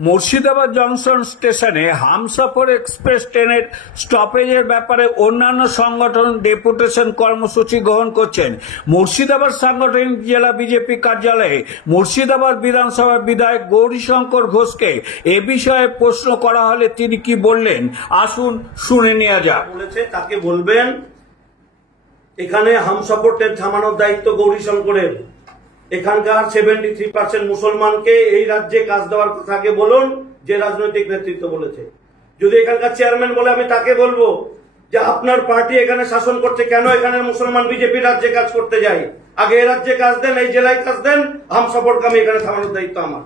Murshidabad junction স্টেশনে Humsafar express ট্রেনের স্টপেজের ব্যাপারে অন্যান্য সংগঠন ডেপুটেশন কর্মসূচি গ্রহণ করছেন। মুর্শিদাবাদ সাংগঠনিক জেলা বিজেপি কার্যালয়ে মুর্শিদাবাদ বিধানসভার বিধায়ক গৌরীশঙ্কর ঘোষকে এ বিষয়ে প্রশ্ন করা হলে তিনি কি বললেন আসুন শুনে নেওয়া যাক। বলেছে তাকে বলবেন এখানে হামসফর ট্রেন থামানোর দায়িত্ব গৌরীশঙ্করের। এখানকার 73% মুসলমানকে এই রাজ্যে কাজ দেওয়ার কথা আগে বলুন যে রাজনৈতিক নেতৃত্ব বলেছে। যদি এখানকার চেয়ারম্যান বলে আমি তাকে বলবো যে আপনার পার্টি এখানে শাসন করছে, কেন এখানে মুসলমান বিজেপি রাজ্যে কাজ করতে যায়? আগে এই রাজ্যে কাজ দেন, এই জেলায় কাজ দেন, হামসফরকে আমি এখানে থামানোর দায়িত্ব আমার।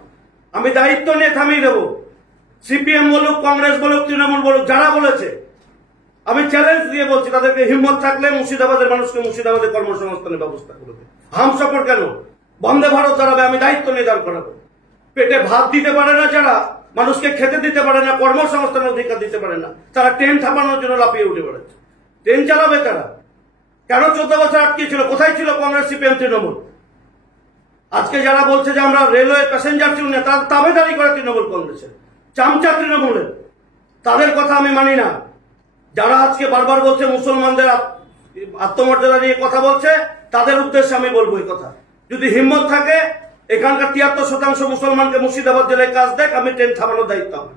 আমি দায়িত্ব নিয়ে থামিয়ে দেবো। সিপিএম বলুক, কংগ্রেস বলুক, তৃণমূল বলুক, যারা বলেছে আমি চ্যালেঞ্জ দিয়ে বলছি তাদেরকে হিম্মত থাকলে মুর্শিদাবাদের মানুষকে মুর্শিদাবাদের কর্মসংস্থানের ব্যবস্থা করবে। হামসফর কেন? বন্দে ভারত দাঁড়াবে, আমি দায়িত্ব নিয়ে দাঁড় করাবো। পেটে ভাত দিতে পারে না যারা, মানুষকে খেতে দিতে পারে না, কর্মসংস্থানের অধিকার দিতে পারে না, তারা ট্রেন থামানোর জন্য লাফিয়ে উঠে পড়েছে। ট্রেন চালাবে তারা। কেন 14 বছর আটকে ছিল? কোথায় ছিল কংগ্রেস, সিপিএম, তৃণমূল? আজকে যারা বলছে যে আমরা রেলওয়ে প্যাসেঞ্জার ছিল না, তারা দাবেদারি করে তৃণমূল কংগ্রেসের, চামচা তৃণমূলের। তাদের কথা আমি মানি না। যারা আজকে বারবার বলছে মুসলমানদের আত্মমর্যাদা নিয়ে কথা বলছে, তাদের উদ্দেশ্যে আমি বলবো এই কথা। যদি হিম্মত থাকে এখানকার 73% মুসলমানকে মুর্শিদাবাদ জেলায় কাজ দেখ, আমি ট্রেন থামানোর দায়িত্ব আমার।